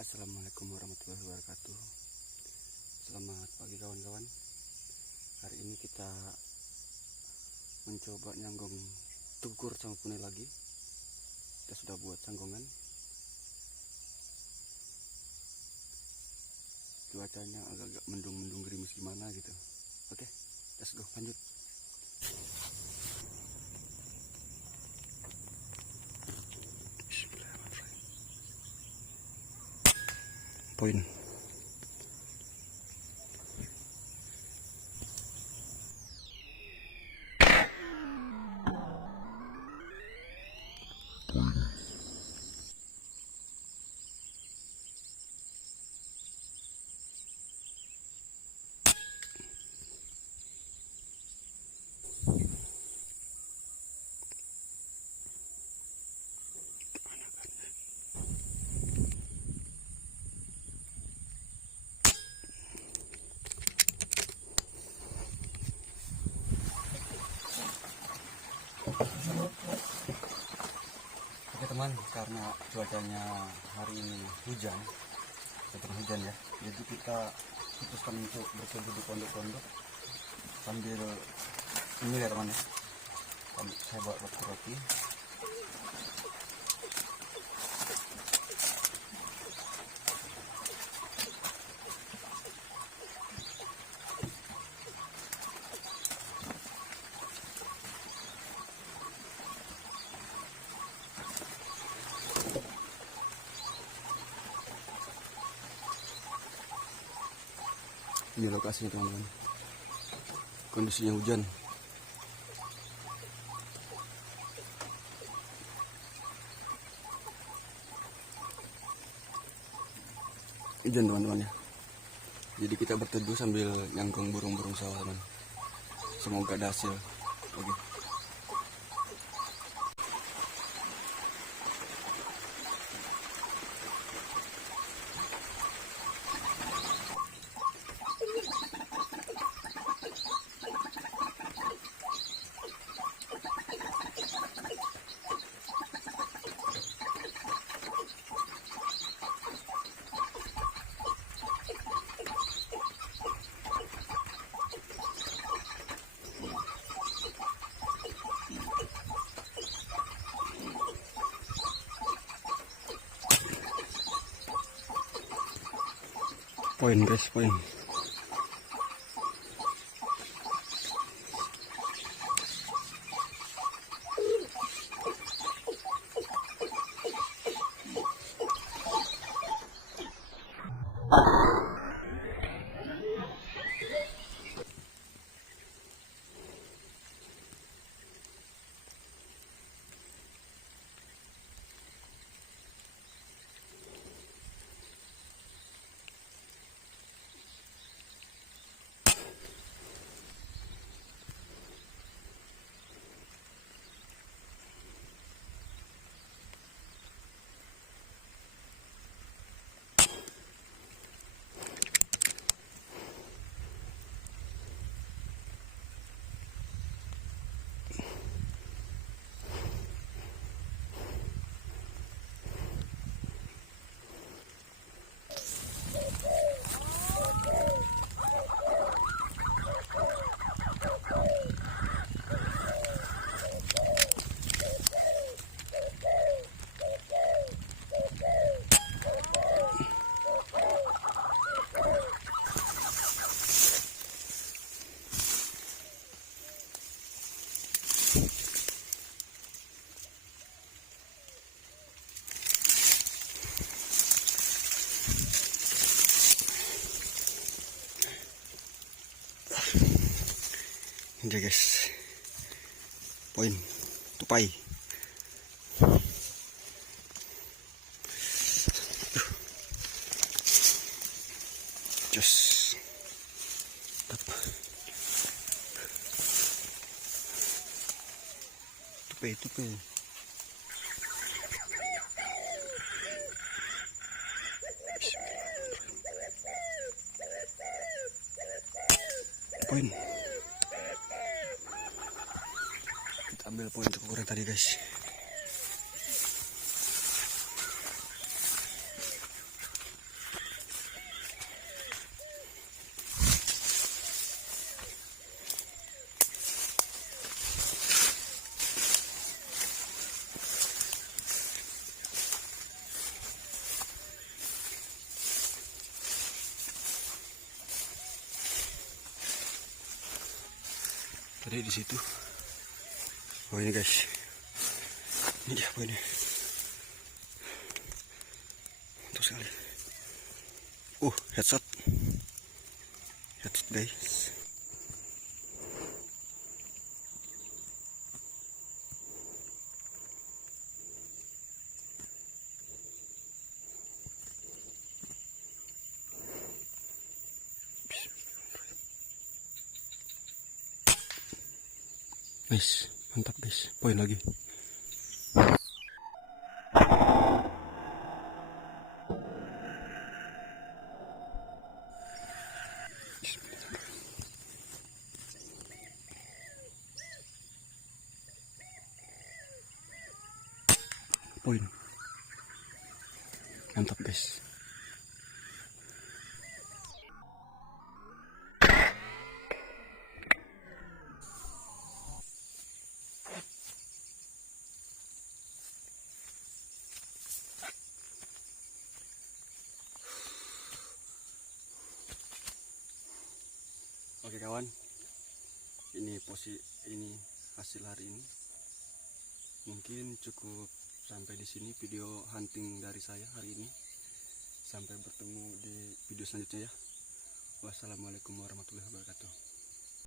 Assalamualaikum warahmatullahi wabarakatuh. Selamat pagi kawan-kawan. Hari ini kita mencoba nyanggong tukur sama punai lagi. Kita sudah buat sanggongan. Cuacanya agak-agak mendung-mendung gerimis gimana gitu. Oke, let's go, lanjut. Poin. Oke teman, karena cuacanya hari ini hujan ya, jadi kita putuskan untuk berteduh di pondok-pondok sambil ini ya teman ya, saya bawa roti. Ini lokasinya teman-teman, kondisinya hujan. Hujan teman-teman ya, jadi kita berteduh sambil nyangkung burung-burung sawah teman. Semoga ada hasil. Oke. Poin guys, poin. Oke guys, poin tupai. Jos tupai. Poin. Kita ambil poin untuk ukuran tadi guys. tadi di situ. Oh ini guys, ini dia poinnya. Mantap sekali. Headshot guys. Guys, mantap guys, poin lagi. Poin, mantap guys. Oke kawan, ini hasil hari ini. Mungkin cukup sampai di sini video hunting dari saya hari ini. Sampai bertemu di video selanjutnya ya. Wassalamualaikum warahmatullahi wabarakatuh.